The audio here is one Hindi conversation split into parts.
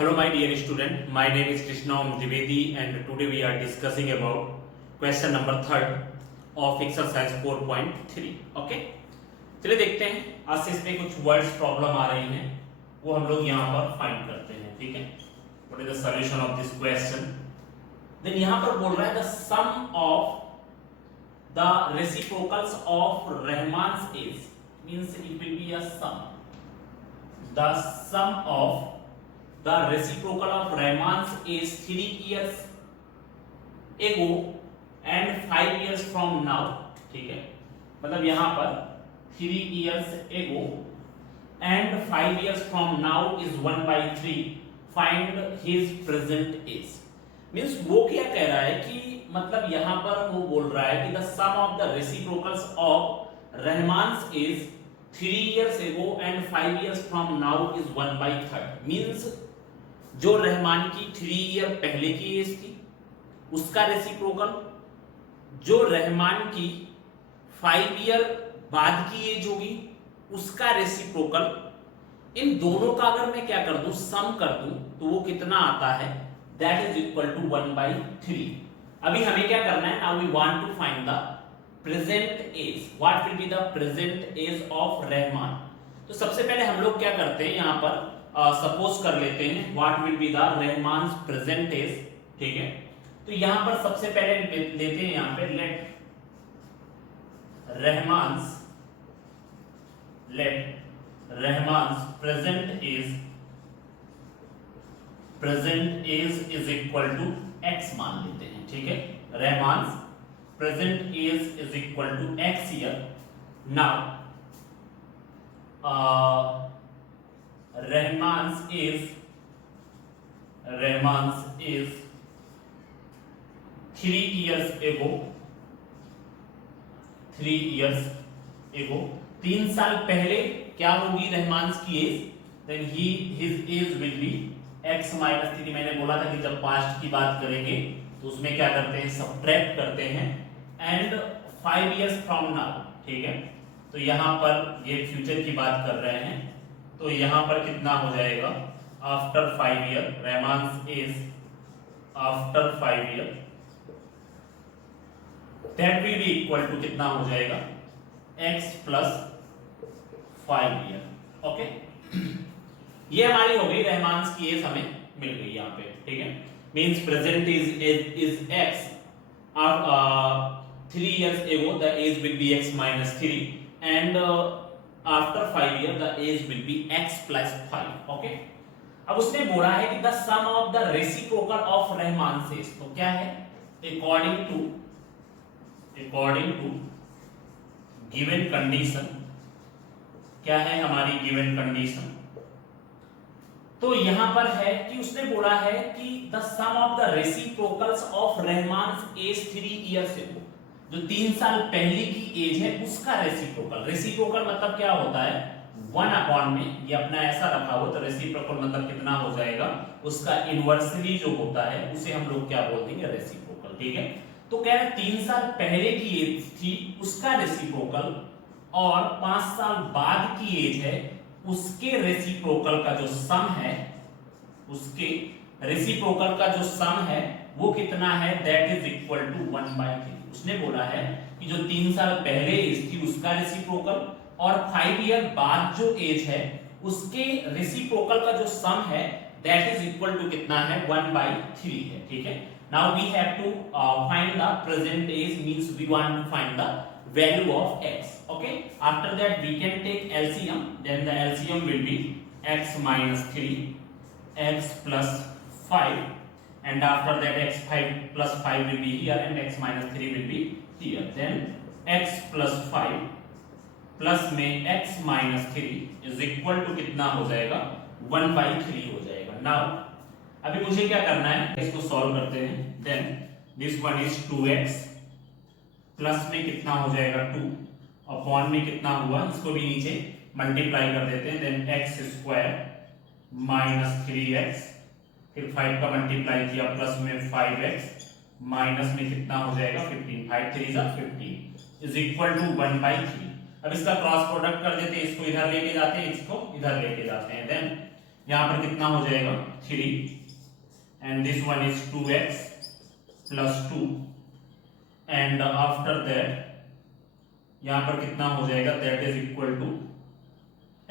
Hello my dear student, my name is Krishna Divedi and today we are discussing about question number 3rd of exercise 4.3. Okay, चलिए देखते हैं आज से इसमें कुछ वर्ड्स प्रॉब्लम आ रही हैं वो हम लोग यहाँ पर फाइंड करते हैं. ठीक है, what is the solution of this question. Then यहाँ पर बोल रहा है the sum of the reciprocals of Rahman's is means it will be a sum. The sum of the reciprocal of Rahman's is 3 years ago and 5 years from now. ठीक है, मतलब यहाँ पर 3 years ago and 5 years from now is 1/3. Find his present age. Means वो क्या कह रहा है कि मतलब यहाँ पर वो बोल रहा है कि the sum of the reciprocals of Rahman's is 3 years ago and 5 years from now is 1/3. Means जो रहमान की 3 ईयर पहले की एज थी उसका रेसिप्रोकल, जो रहमान की 5 ईयर बाद की एज होगी उसका रेसिप्रोकल, इन दोनों का अगर मैं क्या कर दूं, सम कर दूं तो वो कितना आता है, दैट इज इक्वल टू 1/3. अभी हमें क्या करना है, now we want to find the present age. What will be the present age of Rahman. तो सबसे पहले हम लोग क्या करते हैं, यहां पर सपोज कर लेते हैं what will be the Rahman's present age. ठीक है, तो यहां पर सबसे पहले लेते हैं यहां पे let Rahman's present age is equal to x मान लेते हैं. ठीक है, Rahman's present age is equal to x year. Now Rahman's is 3 years ago. 3 साल पहले क्या होगी रहमान्स की age, then his age will be x minus 3. मैंने बोला था कि जब पास्ट की बात करेंगे तो उसमें क्या करते हैं, सब्ट्रैक्ट करते हैं. And 5 years from now. ठीक है, तो यहां पर ये फ्यूचर की बात कर रहे हैं तो यहां पर कितना हो जाएगा, after 5 year Rahman's is after 5 year that will be equal to कितना हो जाएगा, x प्लस 5 ईयर. ओके, ये हमारी हो गई रहमान्स की एज हमें मिल गई यहाँ पे. ठीक है, means present is x. 3 years ago the age will be x minus 3 and after 5 years the age will be x plus 5. okay, अब उसने बोला है कि the sum of the reciprocal of Rahman's is, तो क्या है, according to given condition. क्या है हमारी given condition, तो यहां पर है कि उसने बोला है कि the sum of the reciprocals of Rahman's age 3 years ago, जो 3 साल पहले की एज है उसका रेसिप्रोकल मतलब क्या होता है, 1 में, ये अपना ऐसा रखा हो तो रेसिप्रोकल मतलब कितना हो जाएगा, उसका इनवर्सली जो होता है उसे हम लोग क्या बोल देंगे, रेसिप्रोकल. ठीक है, तो कह रहे 3 साल पहले की एज थी उसका रेसिप्रोकल और 5 साल बाद की एज है उसके रेसिप्रोकल का जो सम है, उसके रेसिप्रोकल का जो सम है वो कितना है, दैट इज इक्वल टू 1/3. उसने बोला है कि जो 3 साल पहले एज थी उसका रेसिप्रोकल और 5 ईयर बाद जो एज है उसके रेसिप्रोकल का जो सम है दैट इज इक्वल टू कितना है, 1/3 है. ठीक है, now we have to find the present age, means we want to find the value of x. Okay, after that we can take LCM, then the LCM will be x minus 3 x plus 5 and after that x5 plus 5 will be here and x minus 3 will be here. Then x plus 5 plus में x minus 3 is equal to कितना हो जाएगा, 1/3 हो जाएगा. Now अभी मुझे क्या करना है, इसको सॉल्व करते हैं. Then this one is 2x plus में कितना हो जाएगा 2 अपॉन में कितना हुआ, इसको भी नीचे मल्टीप्लाई कर देते हैं. Then x square minus 3x, फिर 5 का मल्टीप्लाई किया प्लस में 5x माइनस में कितना हो जाएगा 15. 5 3 15 इज इक्वल टू 1/3. अब इसका क्रॉस प्रोडक्ट कर देते हैं, इसको इधर लेके जाते हैं, इसको इधर लेके जाते हैं. देन यहां पर कितना हो जाएगा 3 and this one is 2x plus 2 and after that यहां पर कितना हो जाएगा that is equal to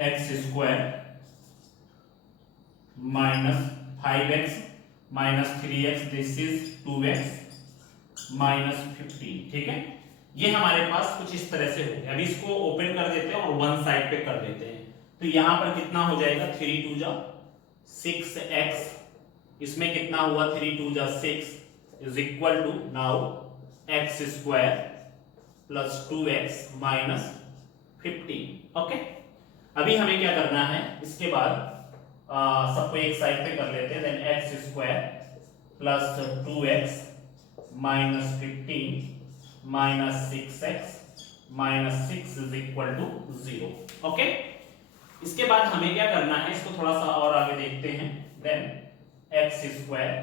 x square minus 5x minus 3x, this is 2x minus 15। ठीक है, ये हमारे पास कुछ इस तरह से हो गया। अभी इसको ओपन कर देते हैं और वन साइड पे कर देते हैं। तो यहां पर कितना हो जाएगा 3 2 जा 6x, इसमें कितना हुआ 3 2 जा 6 is equal to now x square plus 2x minus 15। Okay, अभी हमें क्या करना है, इसके बाद सबको एक साइड पे कर लेते हैं। Then x square plus 2x minus 15 minus 6x minus 6 is equal to 0। Okay, इसके बाद हमें क्या करना है, इसको थोड़ा सा और आगे देखते हैं। Then x square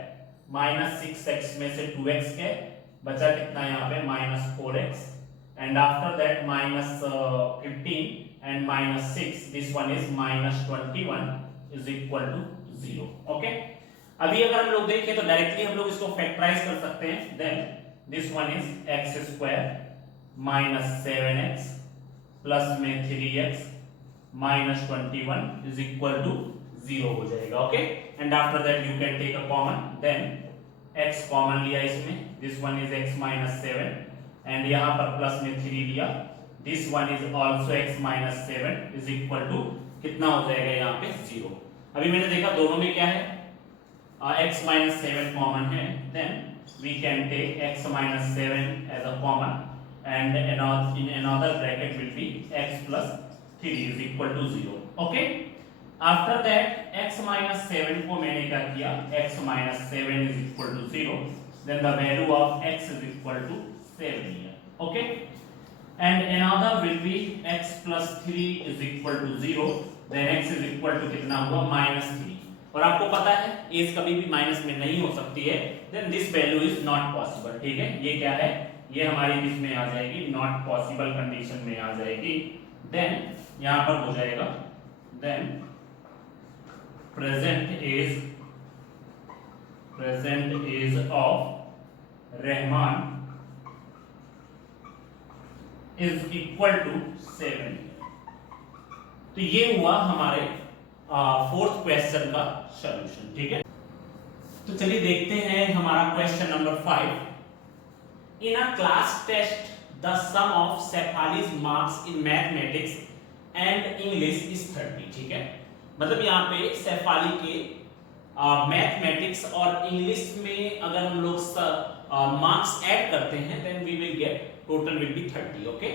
minus 6x में से 2x के बचा कितना यहाँ पे minus 4x and after that minus 15 and minus 6, this one is minus 21 is equal to 0। Okay, अभी अगर हम लोग देखें तो डायरेक्टली हम लोग इसको फैक्टराइज कर सकते हैं। Then this one is x square minus 7x plus में 3x minus 21 is equal to 0 हो जाएगा। Okay, and after that you can take a common. Then x common लिया इसमें, this one is x minus 7 and यहां पर प्लस में 3 लिया, this one is also x minus 7 is equal to कितना हो जाएगा यहाँ पे 0। अभी मैंने देखा दोनों में क्या है, x माइनस 7 कॉमन है। Then we can take x minus 7 as a common and in another bracket will be x plus 3 is equal to 0। Okay, after that x minus 7 को मैंने क्या किया, x minus 7 is equal to 0, then the value of x is equal to 7 here। Okay, and another will be x plus 3 is equal to 0, then x is equal to कितना हुआ माइनस 3। और आपको पता है एज कभी भी माइनस में नहीं हो सकती है, then this value is not possible। ठीक है, ये क्या है, ये हमारी किस में आ जाएगी, नॉट पॉसिबल कंडीशन में आ जाएगी। देन यहां पर हो जाएगा then present age of Rahman is equal to 7। तो ये हुआ हमारे फोर्थ क्वेश्चन का सॉल्यूशन। ठीक है, तो चलिए देखते हैं हमारा question number 5। In a class test the sum of Shefali's marks in mathematics and English is 30। ठीक है, मतलब यहाँ पे शेफाली के मैथमेटिक्स और इंग्लिश में अगर हम लोग मार्क्स ऐड करते हैं then we will get total will be 30। Okay,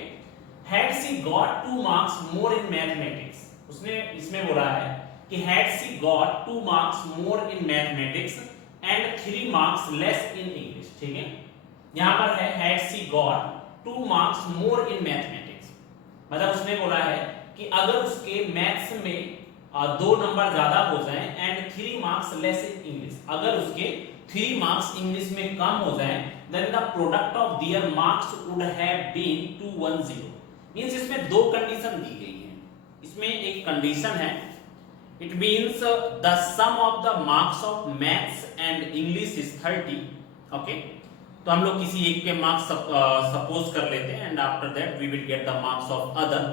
had she got 2 marks more in mathematics, उसने इसमें बोला है कि had she got 2 marks more in mathematics and 3 marks less in English. ठीक है, यहां पर है had she got 2 marks more in mathematics, मतलब उसने बोला है कि अगर उसके मैथ्स में 2 नंबर ज्यादा हो जाएं and 3 marks less in English, अगर उसके 3 मार्क्स इंग्लिश में कम हो जाएं then the product of their marks would have been 210। Means इसमें 2 कंडीशन दी गई है। इसमें एक कंडीशन है, it means the sum of the marks of maths and english is 30। Okay, तो हम लोग किसी एक के मार्क्स सपोज कर लेते हैं and after that we will get the marks of other.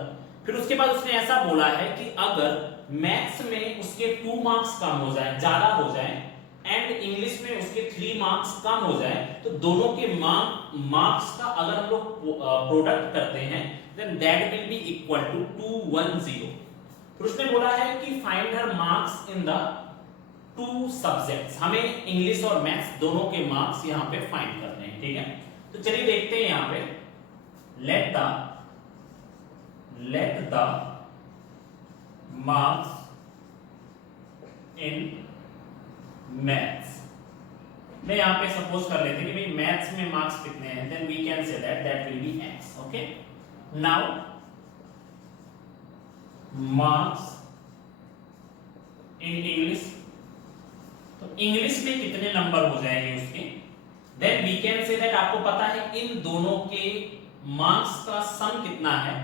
फिर उसके बाद उसने ऐसा बोला है कि अगर मैथ्स में उसके 2 मार्क्स कम हो जाए, ज्यादा हो जाए एंड इंग्लिश में उसके 3 मार्क्स कम हो जाए, तो दोनों के मार्क्स का अगर हम लोग प्रोडक्ट करते हैं then that will be equal to 210। फिर उसने बोला है कि find her marks in the 2 subjects, हमें इंग्लिश और मैथ्स दोनों के मार्क्स यहाँ पे फाइंड करने हैं। ठीक है, तो चलिए देखते हैं यहाँ पे let the marks in maths में यहां पे सपोज कर लेते हैं कि भाई मैथ्स में मार्क्स कितने हैं, then we can say that will be x। Okay, now marks in English, तो इंग्लिश में कितने नंबर हो जाएंगे उसके, then we can say that आपको पता है इन दोनों के मार्क्स का सम कितना है,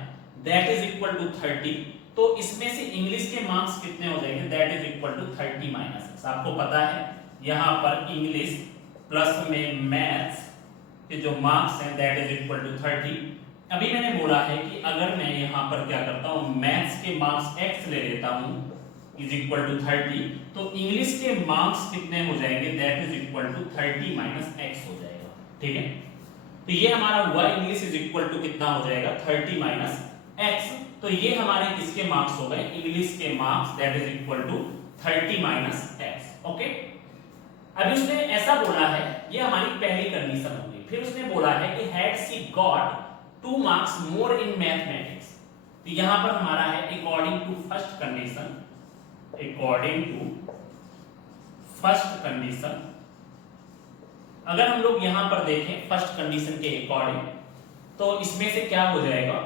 दैट इज इक्वल टू 30 तो इसमें से इंग्लिश के मार्क्स कितने हो जाएंगे, that is equal to 30 minus x. आपको पता है यहाँ पर इंग्लिश प्लस में मैथ्स के जो मार्क्स हैं दैट इज इक्वल टू 30। अभी मैंने बोला है कि अगर मैं यहाँ पर क्या करता हूँ, मैथ्स के मार्क्स x ले लेता हूँ इज इक्वल टू 30, तो इंग्लिश के मार्क्स कितने हो जाएंगे, that is equal to 30 minus x हो जाएगा। ठीक है, तो ये हमारा हुआ इंग्लिश इज इक्वल टू कितना हो जाएगा, 30 माइनस x। तो ये हमारे किसके मार्क्स हो गए, इंग्लिश के marks, that is equal to 30 minus x। Okay, अभी उसने ऐसा बोला है, ये हमारी पहली कंडीशन होगी। फिर उसने बोला है कि had she got 2 marks more in mathematics. तो यहां पर हमारा है according to first condition, according to first condition. अगर हम लोग यहां पर देखें फर्स्ट कंडीशन के अकॉर्डिंग, तो इसमें से क्या हो जाएगा,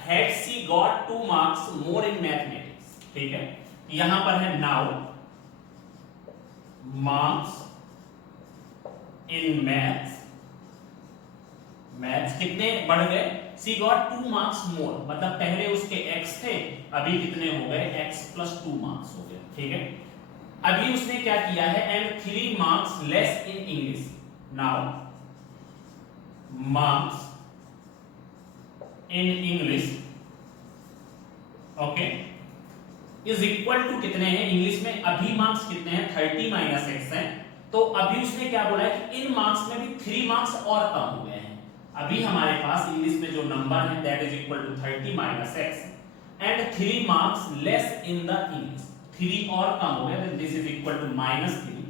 had she got 2 marks more in mathematics. ठीक है, यहां पर है now marks in maths, maths कितने बढ़ गए, शी गॉट 2 मार्क्स मोर, मतलब पहले उसके x थे, अभी कितने हो गए, x प्लस 2 मार्क्स हो गए। ठीक है, अभी उसने क्या किया है, and 3 marks less in English. Now marks in English, okay, is equal to कितने हैं, इंग्लिश में अभी मार्क्स कितने हैं, 30 माइनस एक्स है। तो अभी उसने क्या बोला है कि इन मार्क्स में भी 3 मार्क्स और कम हो गए हैं। अभी हमारे पास इंग्लिश में जो नंबर है that is equal to 30 minus x and 3 marks less in the English, 3 और कम हो गया, then this is equal to -3।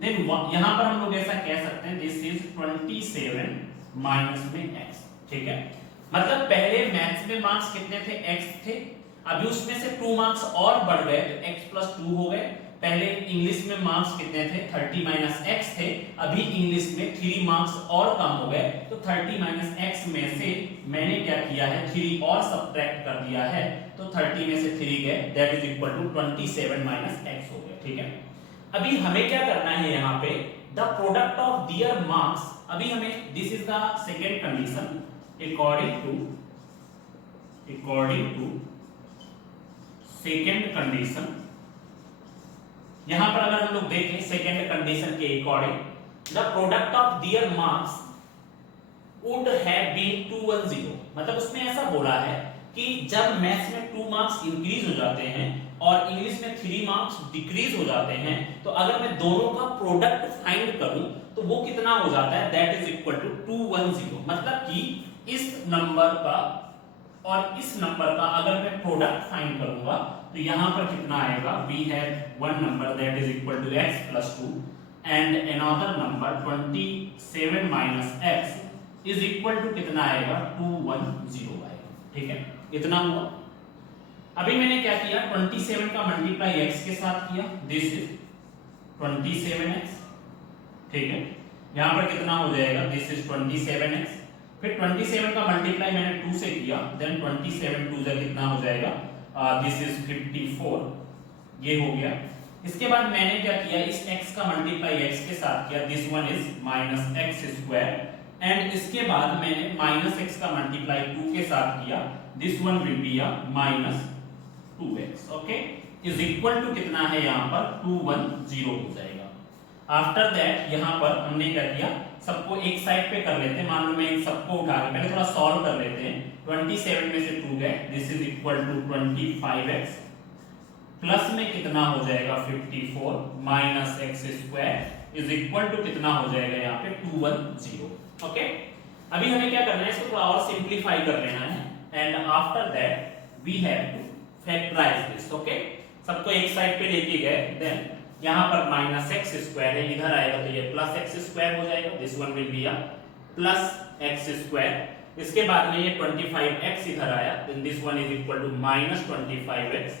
देन यहां पर हम लोग ऐसा कह सकते हैं दिस इज 27 माइनस में x। ठीक है, मतलब पहले मैथ्स में मार्क्स कितने थे, x थे, अभी उसमें से 2 मार्क्स और बढ़ गए तो x प्लस 2 हो गए। पहले इंग्लिश में मार्क्स कितने थे, 30 माइनस x थे, अभी इंग्लिश में 3 मार्क्स और कम हो गए, तो 30 माइनस x में से मैंने क्या किया है, 3 और सब्ट्रैक्ट कर दिया है, तो 30 में से 3 गए, that is equal to 27 minus x हो गया। ठीक है, अभी हमें क्या करना है, यहाँ पे the product of their marks, अभी हमें this is the second condition, according to second condition. यहां पर अगर हम लोग देखें सेकेंड कंडीशन के according, the product of their marks would have been 210, मतलब उसमें ऐसा बोला है कि जब मैथ्स में 2 मार्क्स इंक्रीज हो जाते हैं और इंग्लिश में 3 मार्क्स डिक्रीज हो जाते हैं, तो अगर मैं दोनों का प्रोडक्ट फाइंड करूं तो वो कितना हो जाता है, दैट इज इक्वल टू 210। मतलब कि इस नंबर का और इस नंबर का अगर मैं प्रोडक्ट फाइंड करूंगा तो यहां पर कितना आएगा, we have one number that is equal to x plus 2 and another number 27 minus x is equal to कितना आएगा, 210 आएगा। ठीक है, इतना हुआ। अभी मैंने क्या किया, 27 का मल्टीप्लाई x के साथ किया, दिस इज 27x। ठीक है, यहां पर कितना हो जाएगा, दिस इज 27x। फिर 27 का मल्टीप्लाई मैंने 2 से किया, देन 27 2 से कितना हो जाएगा, दिस इज 54, ये हो गया। इसके बाद मैंने क्या किया, इस x का मल्टीप्लाई x के साथ किया, this one is minus x square, and इसके बाद मैंने माइनस x का मल्टीप्लाई 2 के साथ किया, this one will be a minus 2x। Okay, is equal to कितना है, यहाँ पर 210 हो जाएगा। आफ्टर दैट यहाँ पर हमने क्या किया, सबको एक साइड पे कर लेते हैं, मान लो मैं इन सबको उठा के पहले थोड़ा सॉल्व कर लेते हैं। 27 में से 2 गए, this is equal to 25x plus में कितना हो जाएगा 54 minus x square is equal to कितना हो जाएगा यहाँ पे 210। ओके, अभी हमें क्या करना है, इसको थोड़ा और सिंपलीफाई कर लेना है and after that we have to factorise this. Okay, सबको एक साइड पे लेके गए, देन यहाँ पर माइनस एक्स स्क्वायर है, इधर आएगा तो ये प्लस एक्स स्क्वायर हो जाएगा, this one will be a plus x square. इसके बाद में ये 25x इधर आया, then this one is equal to minus 25x,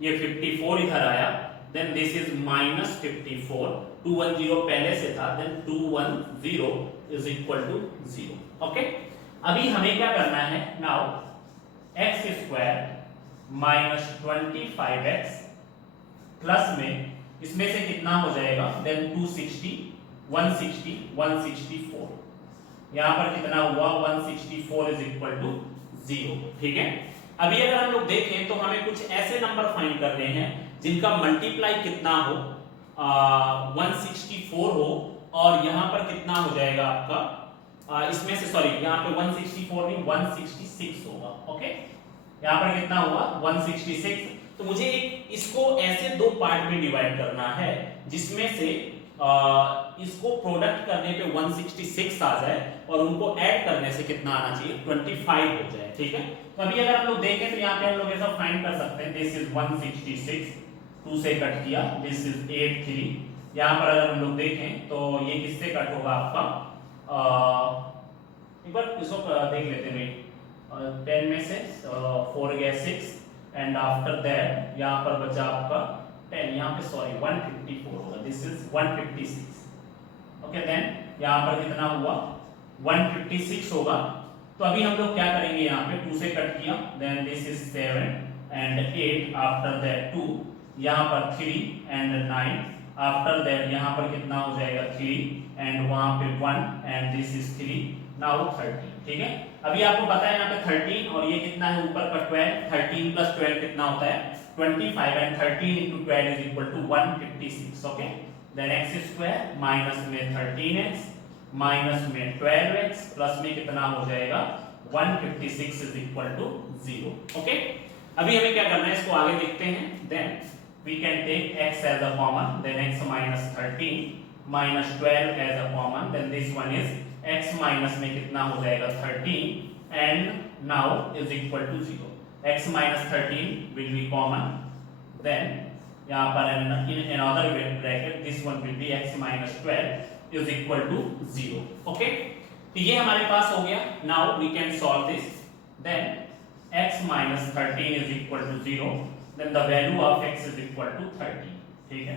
ये 54 इधर आया, देन दिस इज माइनस 54, 210 पहले से था, then 210 is equal to 0। Okay, अभी हमें क्या करना है, now x square minus 25x plus में इसमें से कितना हो जाएगा, देन 260 160 164, यहां पर कितना हुआ 164 इज इक्वल टू 0। ठीक है, अभी अगर हम लोग देखें तो हमें कुछ ऐसे नंबर फाइंड करने हैं जिनका मल्टीप्लाई कितना हो 164 हो, और यहां पर कितना हो जाएगा आपका इसमें से, सॉरी यहां पे 164 नहीं 166 होगा। ओके, यहां पर कितना हुआ 166। तो मुझे एक इसको ऐसे दो पार्ट में डिवाइड करना है जिसमें से इसको प्रोडक्ट करने पे 166 आ जाए और उनको ऐड करने से कितना आना चाहिए 25 हो जाए। ठीक है, तो अभी अगर हम लोग देखें तो यहाँ पे हम लोग ऐसा फाइंड कर सकते हैं, दिस इज 166, 2 से कट किया, दिस इज 83। यहाँ पर अगर हम लोग देखें तो ये किससे कट होगा आपका, एक बार इसको देख लेते हैं। 10 में से 4 गया 6 एंड आफ्टर दैट यहाँ पर बचा आपका 10, यहाँ पे सॉरी 154 होगा, दिस इज 156। ओके, देन यहाँ पर कितना हुआ 156 होगा। तो अभी हम लोग क्या करेंगे, यहाँ पे 2 से कट किया, then this is 7 and 8, after that 2, यहाँ पर 3 एंड 9, आफ्टर दैट यहाँ पर कितना हो जाएगा 3 एंड वहां पे 1 एंड दिस इज 3, नाउ 30। ठीक है, अभी आपको पता है यहाँ पे 13 और ये कितना है ऊपर का 12, 13 प्लस 12 कितना होता है 25 and 13 into 12 is equal to 156। Okay, then x square minus में 13x माइनस में 12x प्लस में कितना हो जाएगा 156 is equal to 0। ओके, अभी हमें क्या करना है इसको आगे देखते हैं। Then we can take x as a common, then x minus 13 minus 12 as a common, then this one is x minus में कितना हो जाएगा 13 and now is equal to 0। x minus 13 will be common, then यहाँ पर in another bracket this one will be x minus 12 is equal to 0। okay, तो ये हमारे पास हो गया। now we can solve this, then x minus 13 is equal to 0, then the value of x is equal to 30। ठीक है,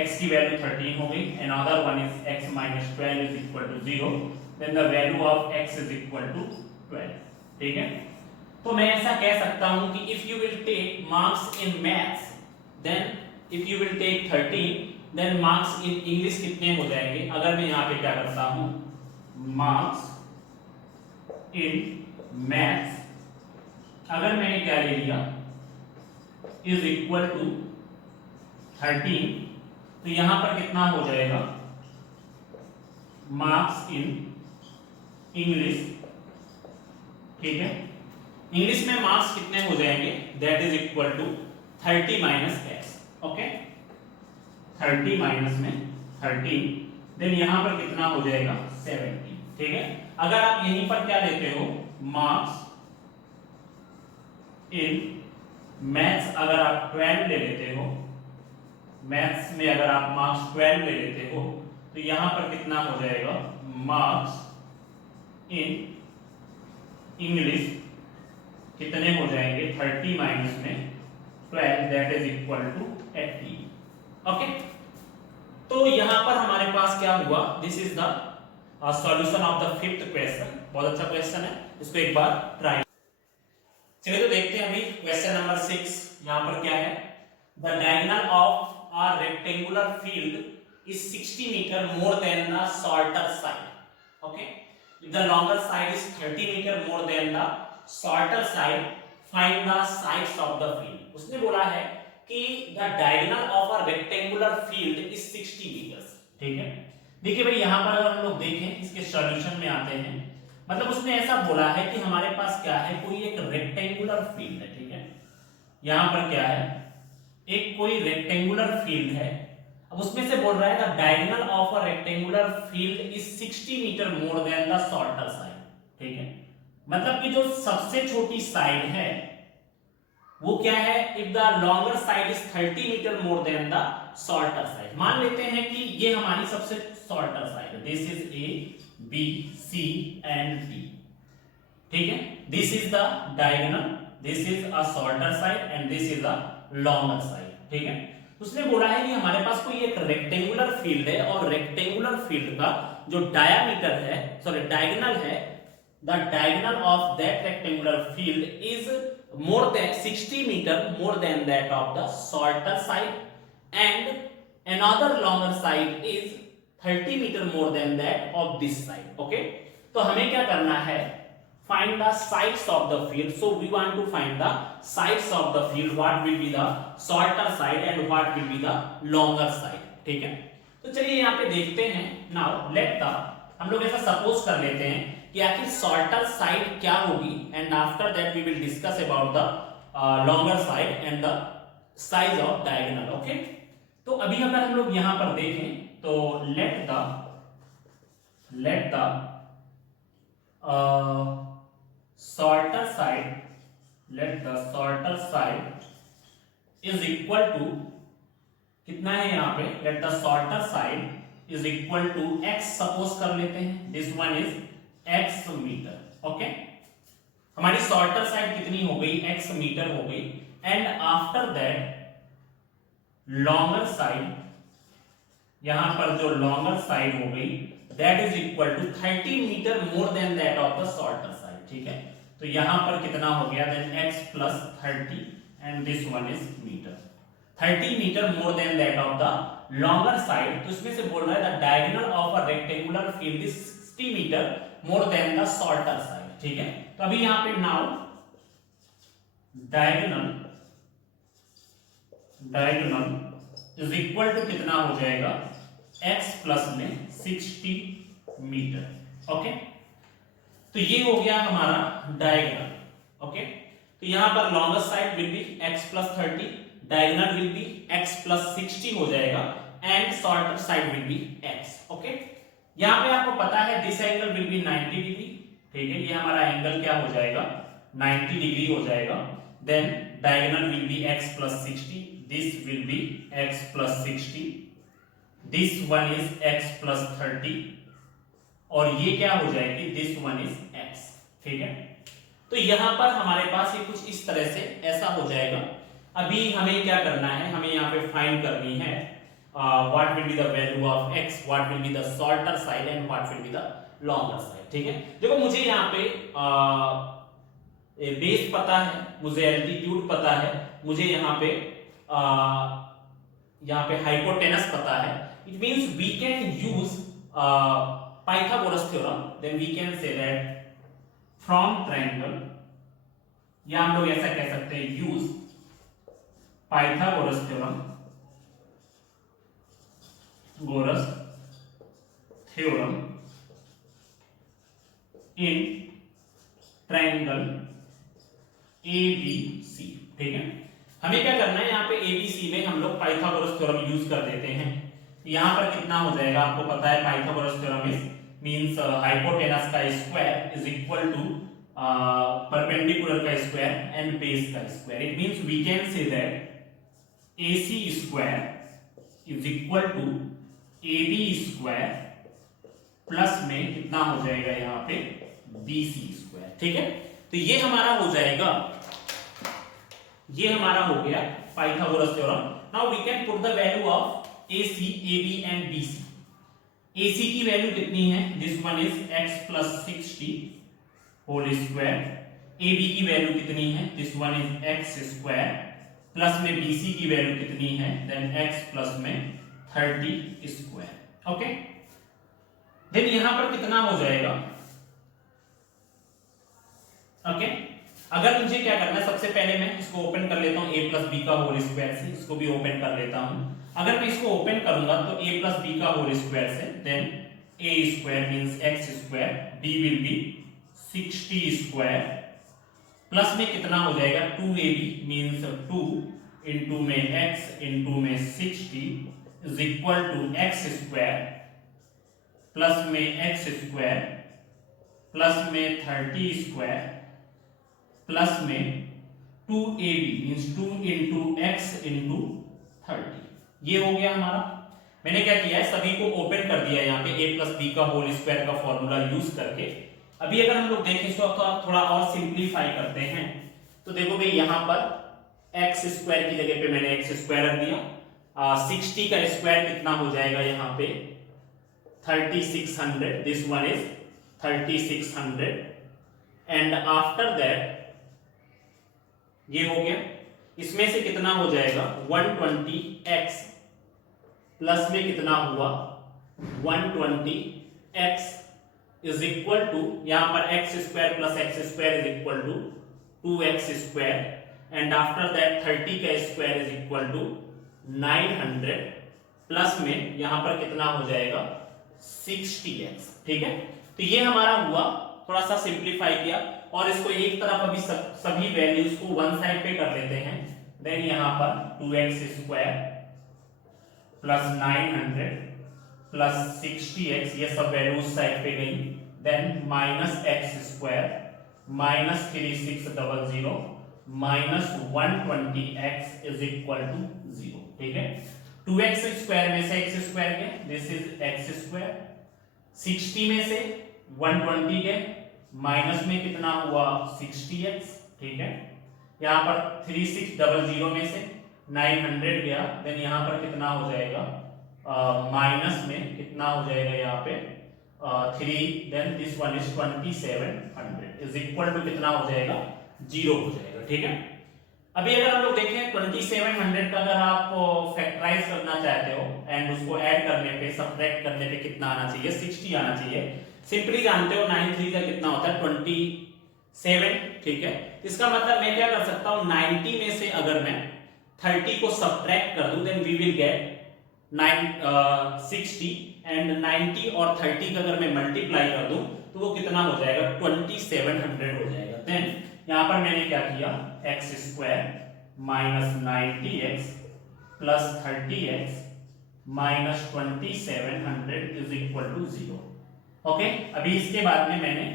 x की वैल्यू 13 हो गई, another one is x minus 12 is equal to 0, then the value of x is equal to 12। ठीक है, तो मैं ऐसा कह सकता हूं कि if you will take marks in maths, then if you will take 13, then marks in English कितने हो जाएंगे। अगर मैं यहाँ पे क्या करता हूं, marks in maths अगर मैंने क्या ले लिया is equal to 13, तो यहां पर कितना हो जाएगा मार्क्स इन इंग्लिश। ठीक है, इंग्लिश में मार्क्स कितने हो जाएंगे, that is equal to 30 minus x. Okay, 30 minus में 13, देन यहां पर कितना हो जाएगा 70। ठीक है, अगर आप यहीं पर क्या लेते हो मार्क्स इन मैथ्स, अगर आप 12 ले लेते हो, मैथ्स में अगर आप मार्क्स 12 ले लेते हो तो यहां पर कितना हो जाएगा मार्क्स इन इंग्लिश कितने हो जाएंगे 30 माइनस में 12, that is equal to 80। Okay, तो यहां पर हमारे पास क्या हुआ, this is the solution of the 5th question. बहुत अच्छा क्वेश्चन है, इसको एक बार ट्राई। चलिए तो देखते हैं अभी क्वेश्चन नंबर 6। यहां पर क्या है, the diagonal of a rectangular field is 60 meter more than the shorter side। okay, if the longer side is 30 meter more than the shorter side, find the sides of the field। उसने बोला है कि the diagonal of a rectangular field is 60 meters। ठीक है, देखिए भाई यहां पर अगर हम लोग देखें इसके सॉल्यूशन में आते हैं, मतलब उसने ऐसा बोला है कि हमारे पास क्या है, कोई एक रेक्टेंगुलर फील्ड है। ठीक है, यहां पर क्या है, एक कोई रेक्टेंगुलर फील्ड है। अब उसमें से बोल रहा है the diagonal of a rectangular field is 60 metre more than the shorter side. ठीक है, मतलब कि जो सबसे छोटी साइड है वो क्या है, if the longer side is 30 metre more than the shorter side. मान लेते हैं कि ये हमारी सबसे शॉर्टर साइड है, this is A B C and D. ठीक है, this is the diagonal, this is a shorter side and this is a longer side. ठीक है, उसने बोला है कि हमारे पास कोई एक रेक्टेंगुलर फील्ड है और रेक्टेंगुलर फील्ड का जो डायामीटर है, सॉरी डायगोनल है, the diagonal of that rectangular field is more than 60 metre more than that of the shorter side and another longer side is 30 metre more than that of this side. Okay, तो हमें क्या करना है, find the sides of the field. So we want to find the sides of the field. What will be the shorter side and what will be the longer side. ठीक है, तो चलिए यहाँ पे देखते हैं. Now let the, हम लोग ऐसा सपोज कर लेते हैं कि आखिर शॉर्टर साइड क्या होगी, and after that we will discuss about the longer side and the size of diagonal. Okay, तो अभी अगर हम लोग यहाँ पर देखें तो let the shorter side, let the shorter side is equal to, कितना है यहाँ पे, let the shorter side is equal to x suppose कर लेते हैं. this one is x metre. Okay, हमारी शॉर्टर साइड कितनी हो गई, x मीटर हो गई, and after that longer side, यहां पर जो लॉन्गर साइड हो गई that is equal to 30 metre more than that of the shorter side. ठीक है, तो यहां पर कितना हो गया, then x plus 30 and this one is metre. 30 metre more than that of the longer side. तो इसमें से बोल रहा है the diagonal of a rectangular field is 60 metre more than the shorter side. ठीक है, तो अभी यहां पे now diagonal is equal to कितना हो जाएगा, x प्लस में 60 मीटर. ओके, तो ये हो गया हमारा डायगोनल. ओके, तो यहां पर longer side will be x plus 30, diagonal will be x plus 60 हो जाएगा, and shorter side will be x. Okay, यहां पे आपको पता है this angle will be 90 degree. ठीक है, ये हमारा एंगल क्या हो जाएगा, 90 डिग्री हो जाएगा. Then diagonal will be x plus 60, this will be x plus 60, this one is x plus 30, और ये क्या हो जाएगी, this one is x. ठीक है, तो यहां पर हमारे पास ये कुछ इस तरह से ऐसा हो जाएगा. अभी हमें क्या करना है, हमें यहाँ पे फाइंड करनी है what will be the value of x, what will be the shorter side and what will be the longer side. ठीक है, देखो मुझे यहाँ पे बेस पता है, मुझे एल्टीट्यूड पता है, मुझे यहाँ पे हाइपोटेनस पता है. It means we can use Pythagoras theorem. Then we can say that from triangle, या हम लोग ऐसा कह सकते हैं use Pythagoras theorem in triangle ABC. ठीक है, हमें क्या करना है, यहाँ पे ABC में हम लोग पाइथागोरस थ्योरम यूज कर देते हैं. यहाँ पर कितना हो जाएगा, आपको पता है Pythagoras theorem is means hypotenuse का square is equal to perpendicular का स्क्वायर एंड बेस का square. It means we can say that AC square is equal to AB square plus में कितना हो जाएगा यहाँ पे BC स्क्वायर. ठीक है, तो ये हमारा हो जाएगा, ये हमारा हो गया Pythagoras theorem. Now we can put the value of AC, AB and BC. AC की वैल्यू कितनी है, this one is x plus 60 whole square. AB की वैल्यू कितनी है, this one is x square, plus में BC की वैल्यू कितनी है, देन x प्लस में 30 स्क्वायर. ओके, देन यहां पर कितना हो जाएगा. ओके, अगर मुझे क्या करना है, सबसे पहले मैं इसको ओपन कर लेता हूं a प्लस बी का होल स्क्वायर से. इसको भी ओपन कर लेता हूं. अगर मैं इसको ओपन करूंगा तो a प्लस बी का होल स्क्वायर से, then a square means x square, b will be 60 square, plus में कितना हो जाएगा 2ab मींस 2 इनटू में x इनटू में 60 is equal to x square plus में x स्क्वायर प्लस में 30 स्क्वायर प्लस में 2ab means 2 into x into 30. ये हो गया हमारा. मैंने क्या किया है, सभी को ओपन कर दिया यहाँ पे a प्लस बी का होल स्क्वायर का फॉर्मूला यूज करके. अभी अगर हम लोग देखें इसको तो थोड़ा और सिंप्लीफाई करते हैं, तो देखो भाई यहाँ पर x स्क्वायर की जगह पे मैंने x स्क्वायर रख दिया. 60 का स्क्वायर कितना हो जाएगा यहाँ पे 3600. This one is 3600 and after that ये हो गया. इसमें से कितना हो जाएगा 120x प्लस में कितना हुआ 120x इज इक्वल टू, यहां पर x square plus x square is equal to 2x square and after that 30 का square is equal to 900 plus में यहां पर कितना हो जाएगा 60x। ठीक है, तो ये हमारा हुआ, थोड़ा सा सिंप्लीफाई किया और इसको एक तरफ अभी सभी वैल्यूज को वन साइड पे कर लेते हैं। देन यहां पर 2x square plus 900 plus 60x, ये सब वैल्यूज साइड पे गई। Then minus x square minus 3600 minus 120x is equal to 0। ठीक है, 2x स्क्वायर में से x स्क्वायर के, दिस इज x स्क्वायर, 60 में से 120 के माइनस में कितना हुआ 60x। ठीक है, यहाँ पर 3600 में से 900 गया, देन यहाँ पर कितना हो जाएगा माइनस में कितना हो जाएगा यहाँ पे 3, then this one is 2700 is equal to कितना हो जाएगा 0 हो जाएगा। ठीक है, अभी अगर हम लोग देखें 2700 का अगर आप फैक्टराइज करना चाहते हो एंड उसको ऐड करने पे सब्ट्रैक्ट करने पे कितना आना चाहिए 60 आना चाहिए। सिंपली जानते हो 9 3 का कितना होता है 27। ठीक है, इसका मतलब मैं क्या कर सकता हूं 90 में से अगर मैं 30 को सब्ट्रैक्ट कर दूं then we will get 60 and 90 और 30 का अगर मैं मल्टीप्लाई कर दूं तो वो कितना हो जाएगा 2700 हो जाएगा। देन यहां पर मैंने क्या किया x square minus 90x plus 30x minus 2700 is equal to 0। Okay, अभी इसके बाद में मैंने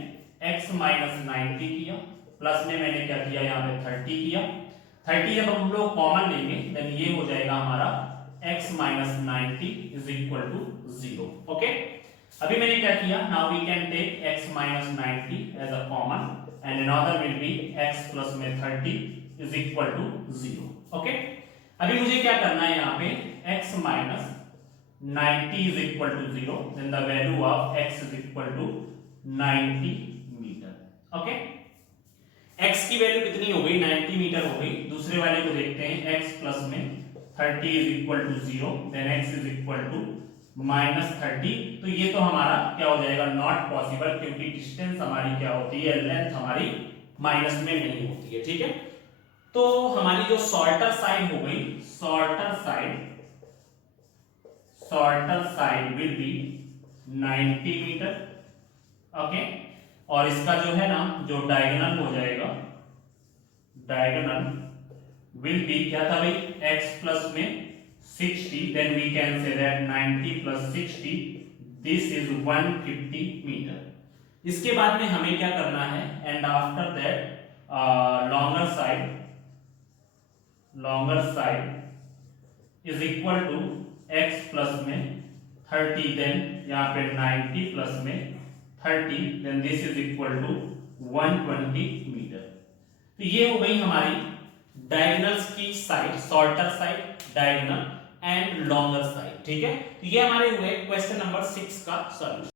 x माइनस 90 किया, प्लस में मैंने क्या किया यहाँ पे 30 किया। 30 जब हम लोग कॉमन लेंगे देन ये हो जाएगा हमारा x minus 90 is equal to 0। Okay, अभी मैंने क्या किया, now we can take x minus 90 as a common and another will be x plus में 30 इज इक्वल टू 0। ओके, अभी मुझे क्या करना है यहाँ पे x minus 90 is equal to 0, then the value of x is equal to 90 metre. Okay, x की वैल्यू कितनी हो गई 90 मीटर हो गई। दूसरे वाले को देखते हैं x प्लस में 30 is equal to 0, then x is equal to minus 30। तो ये तो हमारा क्या हो जाएगा नॉट पॉसिबल, क्योंकि डिस्टेंस हमारी क्या होती है लेंथ हमारी माइनस में नहीं होती है। ठीक है, तो हमारी जो शॉर्टर साइड हो गई, shorter side will be 90 metre. Okay, और इसका जो है ना जो डायगोनल हो जाएगा, डायगोनल विल बी क्या था भाई x प्लस में 60, then we can say that 90 plus 60 this is 150 metre. इसके बाद में हमें क्या करना है and after that longer side is equal to x plus में 30, देन यहाँ पे 90 प्लस में 30, then this is equal to 120 metre. तो ये हो गई हमारी डायगोनल्स की side, shorter side, diagonal and longer side. ठीक है, तो ये हमारे हुए क्वेश्चन नंबर 6 का सॉल्यूशन।